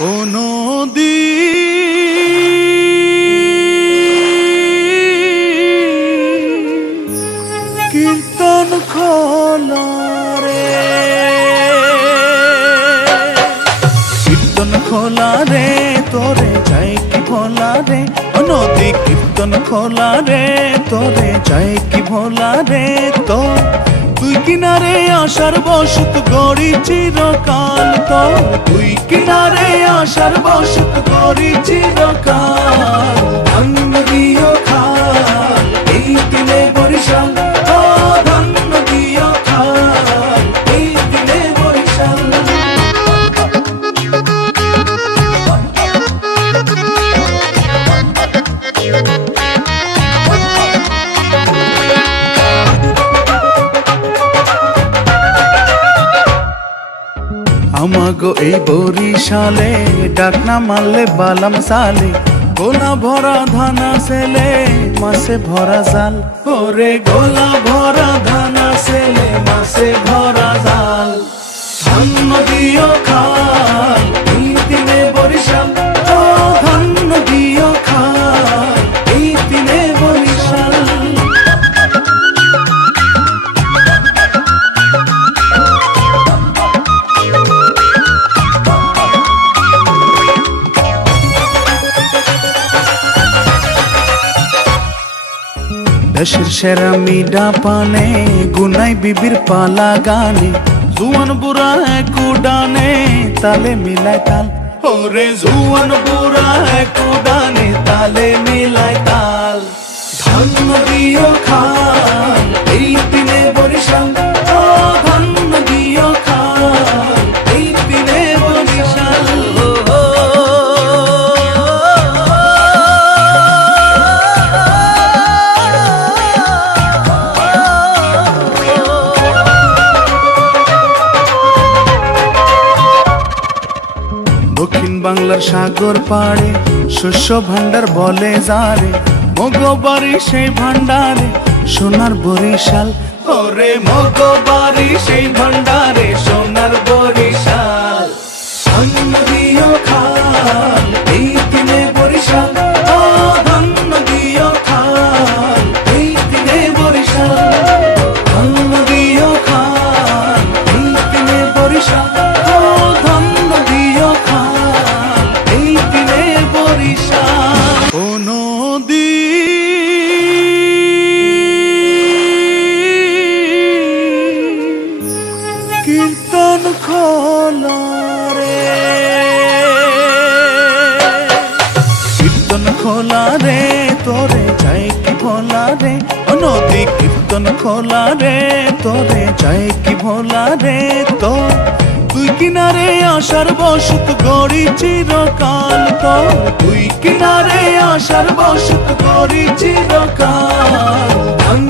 ও কীর্তন খোলা রে। কীর্তন খোলা তোরে যাই কি ভোলা রে। ও নদী কীর্তন খোলা তোরে যাই কি ভোলা রে। তো তুই কিনারে আসার বসত গড়ি চিরকাল তো। তুই কিনারে আসার বসত গড়ি চিরকাল। আমাগো এই বরিশালে ডাক না মারলে বালাম সালে। গোলা ভরা ধানা সেলে মাসে ভরা জাল। ওরে গোলা ভরা ধানা সেলে মাসে ভরা জাল। ধান দিও দেশের সেরা মিডা পানে, গুনাই বিবির পালা গানে, জুয়ান বুড়া কুডানে, তালে মিলায় তাল। ওরে জুয়ান বুড়া কুডানে, তালে বাংলার সাগর পাড়ে, শস্য ভান্ডার বলে যারে মগবাড়ি সেই ভান্ডারে সোনার বরিশাল ওরে মগবাড়ি সেই ভান্ডারে কীর্তন খোলা রে। কীর্তন খোলা রে, তোরে যাই কি ভোলা রে। ও নদী কীর্তন খোলা রে, তোরে যাই কি ভোলা রে। তো তুই কিনারে আসার বসত গড়ি চিরকাল তো। তুই কিনারে আসার বসত গড়ি চিরকাল।